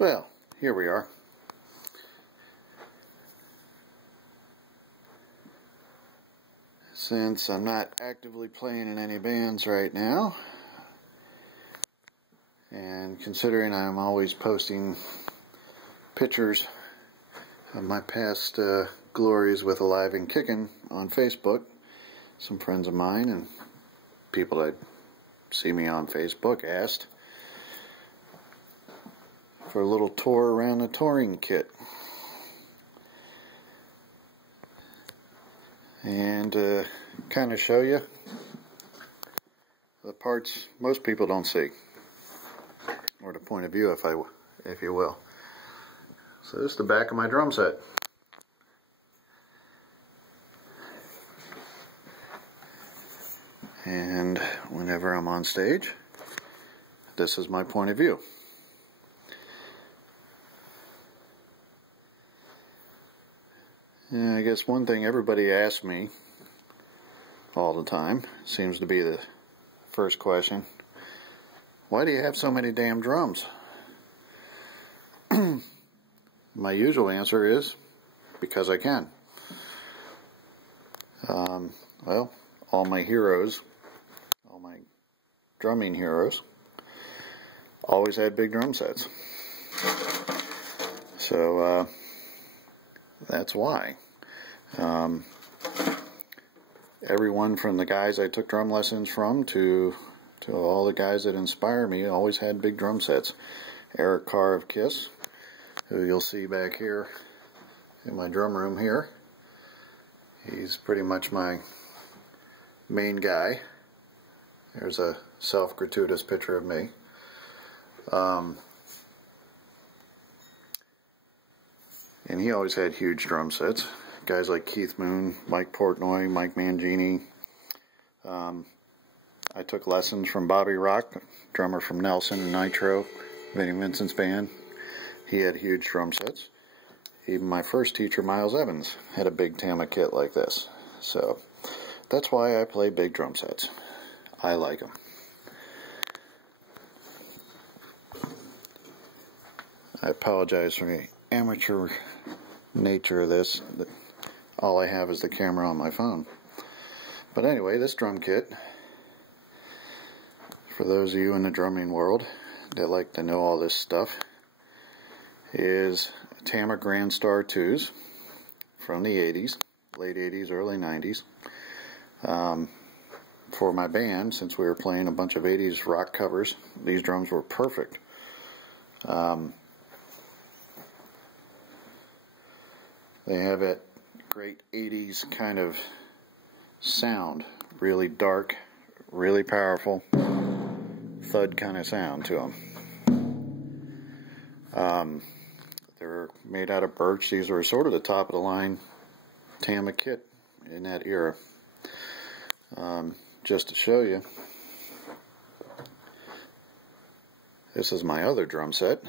Well, here we are. Since I'm not actively playing in any bands right now, and considering I'm always posting pictures of my past glories with Alive-N-Kickin on Facebook, some friends of mine and people that see me on Facebook asked for a little tour around the touring kit. And kind of show you the parts most people don't see, or the point of view, if you will. So this is the back of my drum set. And whenever I'm on stage, this is my point of view. Yeah, I guess one thing everybody asks me all the time seems to be the first question: why do you have so many damn drums? My usual answer is because I can. Well, all my heroes, all my drumming heroes, always had big drum sets. So that's why. Everyone from the guys I took drum lessons from to all the guys that inspire me always had big drum sets. Eric Carr of Kiss, who you'll see back here in my drum room here. He's pretty much my main guy. There's a self-gratuitous picture of me. And he always had huge drum sets. Guys like Keith Moon, Mike Portnoy, Mike Mangini. I took lessons from Bobby Rock, drummer from Nelson and Nitro, Vinnie Vincent's band. He had huge drum sets. Even my first teacher, Miles Evans, had a big Tama kit like this. So that's why I play big drum sets. I like them. I apologize for the amateur nature of this. All I have is the camera on my phone. But anyway, this drum kit, for those of you in the drumming world that like to know all this stuff, is Tama Grand Star 2s from the 80s, late 80s, early 90s. For my band, since we were playing a bunch of 80s rock covers, these drums were perfect. They have that great 80s kind of sound, really dark, really powerful, thud kind of sound to them. They're made out of birch. These were sort of the top of the line Tama kit in that era. Just to show you, this is my other drum set.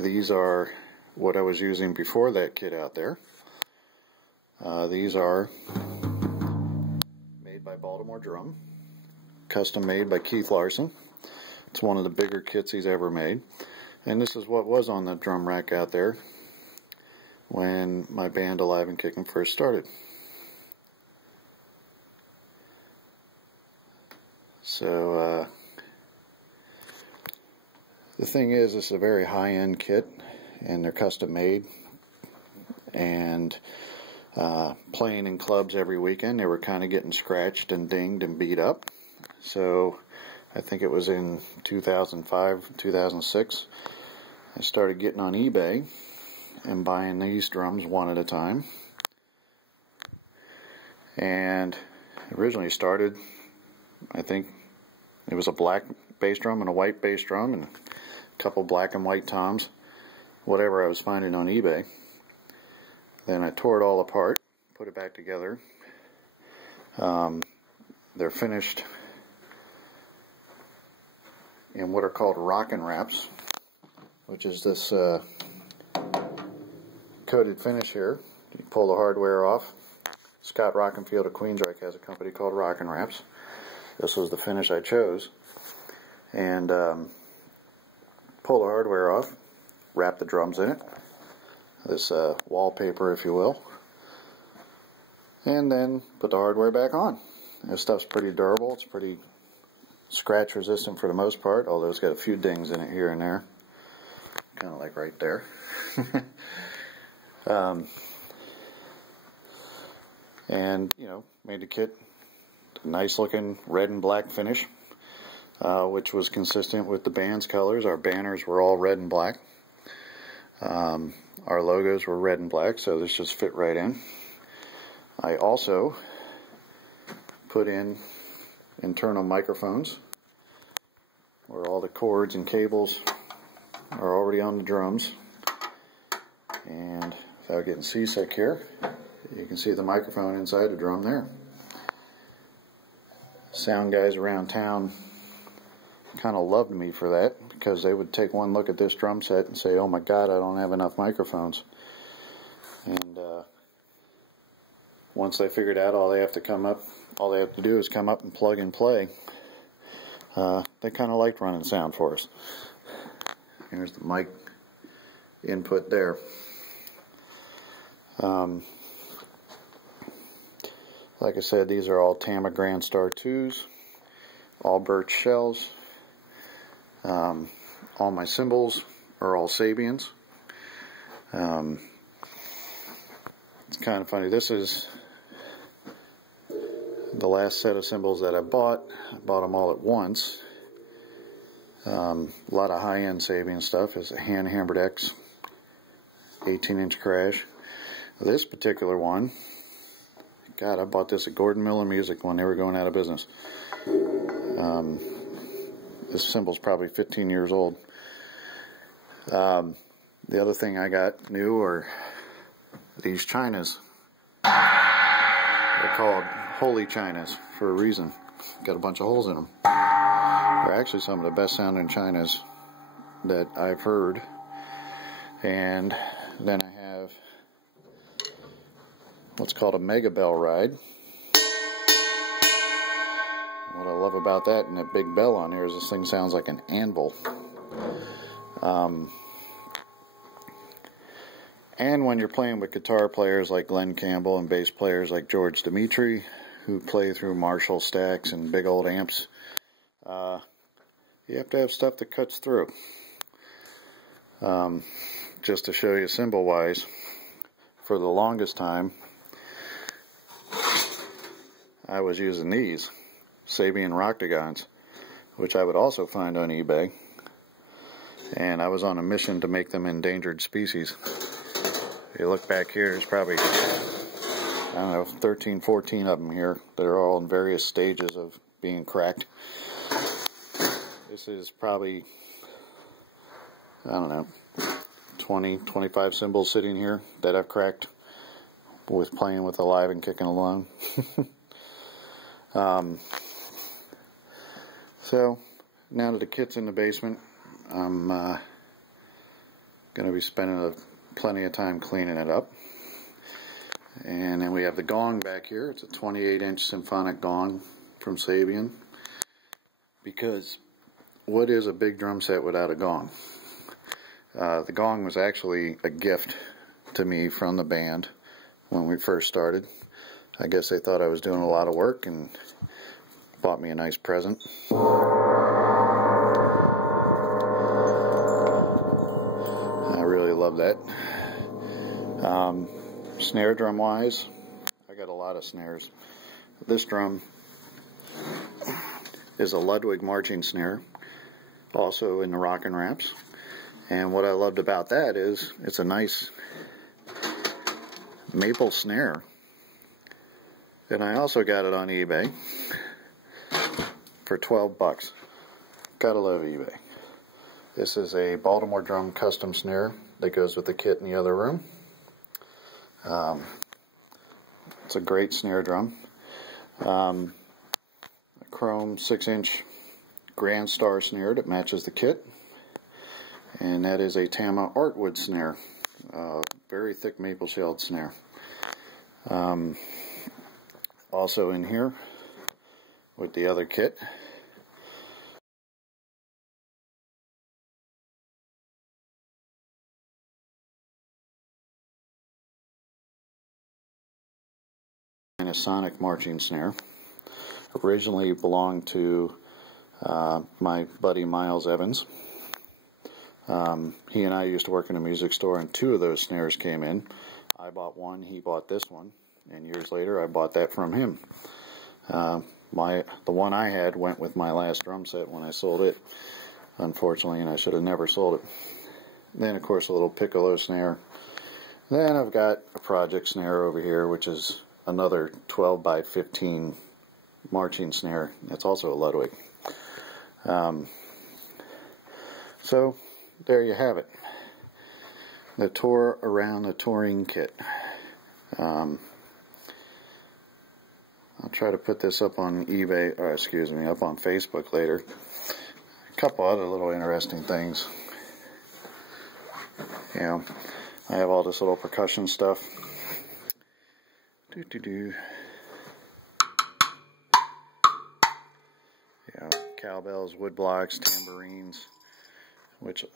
These are what I was using before that kit out there. These are made by Baltimore Drum, custom made by Keith Larsen. It's one of the bigger kits he's ever made. And this is what was on the drum rack out there when my band Alive-N-Kickin first started. So the thing is, this is a very high-end kit, and they're custom made. And playing in clubs every weekend, they were kind of getting scratched and dinged and beat up. So I think it was in 2005, 2006, I started getting on eBay and buying these drums one at a time. And originally started, I think it was a black bass drum and a white bass drum and a couple black and white toms, whatever I was finding on eBay. Then I tore it all apart, put it back together. They're finished in what are called rockin' wraps, which is this coated finish here. You pull the hardware off. Scott Rockenfield of Queensryche has a company called Rockin' Wraps. This was the finish I chose. And pull the hardware off, wrap the drums in it, this wallpaper if you will, and then put the hardware back on. This stuff's pretty durable, it's pretty scratch resistant for the most part, although it's got a few dings in it here and there, kind of like right there. And you know, made the kit a nice looking red and black finish, which was consistent with the band's colors. Our banners were all red and black. Our logos were red and black, so this just fit right in. I also put in internal microphones where all the cords and cables are already on the drums. And without getting seasick here, you can see the microphone inside the drum there. Sound guys around town kind of loved me for that, because they would take one look at this drum set and say, oh my god, I don't have enough microphones. And once they figured out all they have to do is come up and plug and play, they kind of liked running sound for us. Here's the mic input there. Like I said, these are all Tama Grand Star 2s, all birch shells. All my cymbals are all Sabians. It's kind of funny, this is the last set of cymbals that I bought. I bought them all at once. A lot of high-end Sabian stuff. Is a hand-hammered X 18-inch crash. This particular one, God, I bought this at Gordon Miller Music when they were going out of business. This cymbal's probably 15 years old. The other thing I got new are these chinas. They're called holy chinas for a reason. Got a bunch of holes in them. They're actually some of the best sounding chinas that I've heard. And then I have what's called a mega bell ride. What I love about that and that big bell on here is this thing sounds like an anvil. And when you're playing with guitar players like Glenn Campbell and bass players like George Dimitri, who play through Marshall stacks and big old amps, you have to have stuff that cuts through. Just to show you cymbal wise, for the longest time I was using these Sabian Rocktagons, which I would also find on eBay, and I was on a mission to make them endangered species. If you look back here, there's probably, I don't know, 13, 14 of them here that are all in various stages of being cracked. This is probably, I don't know, 20, 25 cymbals sitting here that I've cracked with playing with Alive-N-Kickin alone. So, now that the kit's in the basement, I'm going to be spending plenty of time cleaning it up. And then we have the gong back here. It's a 28-inch symphonic gong from Sabian. Because what is a big drum set without a gong? The gong was actually a gift to me from the band when we first started. I guess they thought I was doing a lot of work and bought me a nice present. I really love that. Snare drum wise, I got a lot of snares. This drum is a Ludwig marching snare, also in the rockin' wraps. And what I loved about that is it's a nice maple snare. And I also got it on eBay for 12 bucks. Gotta love eBay. This is a Baltimore drum custom snare that goes with the kit in the other room. It's a great snare drum. A chrome 6-inch Grand Star snare that matches the kit. And that is a Tama Artwood snare. Very thick maple shelled snare. Also in here with the other kit and a sonic marching snare. Originally belonged to my buddy Miles Evans. He and I used to work in a music store, and two of those snares came in. I bought one, he bought this one, and years later I bought that from him. The one I had went with my last drum set when I sold it, unfortunately, and I should have never sold it. Then, of course, a little piccolo snare. Then I've got a project snare over here, which is another 12 by 15 marching snare. It's also a Ludwig. So there you have it. The tour around the touring kit. I'll try to put this up on eBay, or excuse me, up on Facebook later. A couple other little interesting things. You know, I have all this little percussion stuff. You know, cowbells, wood blocks, tambourines, which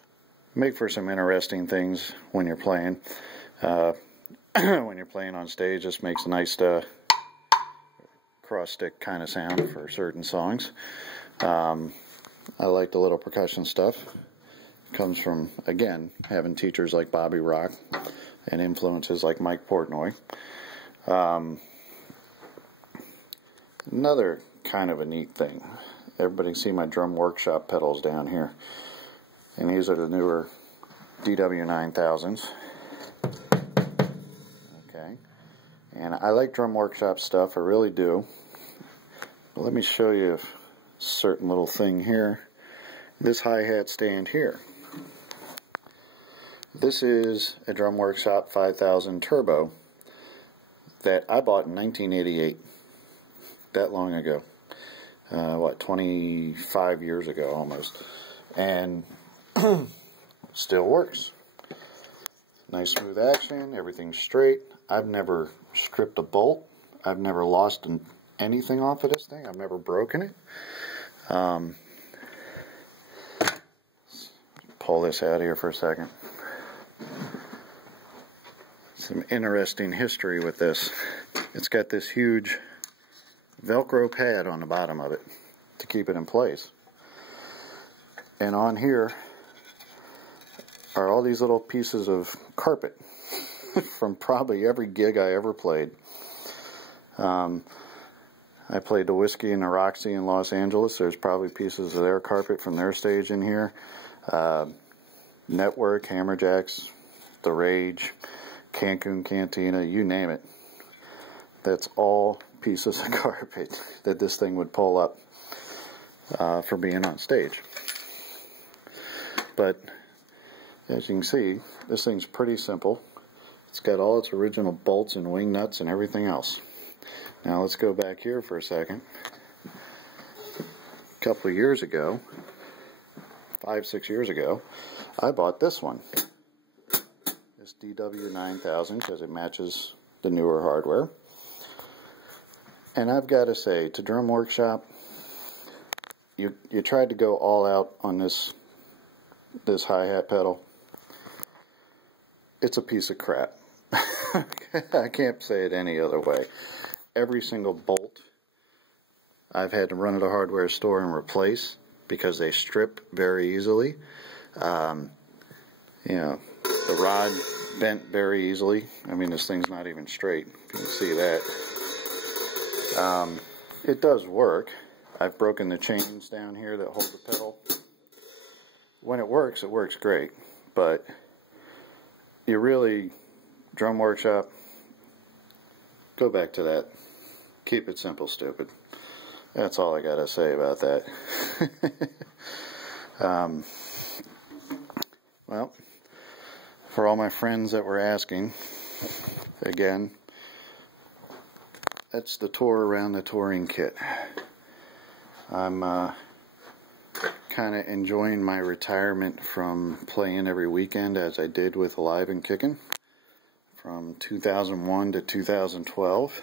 make for some interesting things when you're playing. When you're playing on stage, this makes a nice cross stick kind of sound for certain songs. I like the little percussion stuff. It comes from, again, having teachers like Bobby Rock and influences like Mike Portnoy. Another kind of a neat thing. Everybody see my drum workshop pedals down here. And these are the newer DW9000s. Okay. And I like drum workshop stuff, I really do. But let me show you a certain little thing here. This hi-hat stand here. This is a Drum Workshop 5000 Turbo that I bought in 1988. That long ago. What, 25 years ago almost. And still works. Nice smooth action, everything's straight. I've never stripped a bolt. I've never lost anything off of this thing. I've never broken it. Pull this out here for a second. Some interesting history with this. It's got this huge Velcro pad on the bottom of it to keep it in place. And on here are all these little pieces of carpet from probably every gig I ever played. I played the Whiskey and the Roxy in Los Angeles. There's probably pieces of their carpet from their stage in here. Network, Hammerjacks, The Rage, Cancun Cantina, you name it. That's all pieces of carpet that this thing would pull up for being on stage. But as you can see, this thing's pretty simple. It's got all its original bolts and wing nuts and everything else. Now let's go back here for a second. A couple of years ago, 5-6 years ago, I bought this one. This DW9000 because it matches the newer hardware. And I've got to say, to Drum Workshop, you tried to go all out on this hi-hat pedal. It's a piece of crap. I can't say it any other way. Every single bolt I've had to run to the hardware store and replace because they strip very easily. You know, the rod bent very easily. I mean, this thing's not even straight. You can see that. It does work. I've broken the chains down here that hold the pedal. When it works great. But you really, Drum Workshop, go back to that. Keep it simple, stupid. That's all I gotta say about that. Well, for all my friends that were asking, again, that's the tour around the touring kit. I'm kind of enjoying my retirement from playing every weekend as I did with Alive-N-Kickin from 2001 to 2012.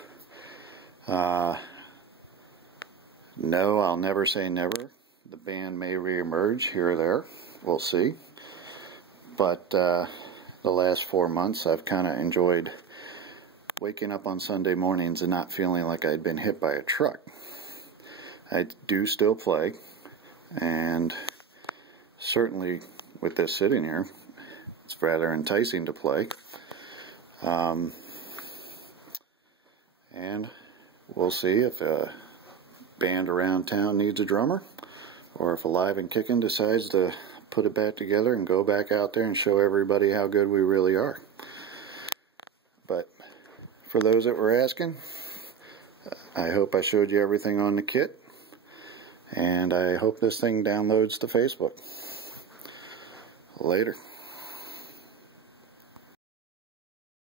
No, I'll never say never. The band may reemerge here or there. We'll see. But the last 4 months I've kind of enjoyed waking up on Sunday mornings and not feeling like I'd been hit by a truck. I do still play, and certainly with this sitting here, it's rather enticing to play. And we'll see if a band around town needs a drummer, or if Alive-N-Kickin decides to put it back together and go back out there and show everybody how good we really are. But for those that were asking, I hope I showed you everything on the kit, and I hope this thing downloads to Facebook. Later.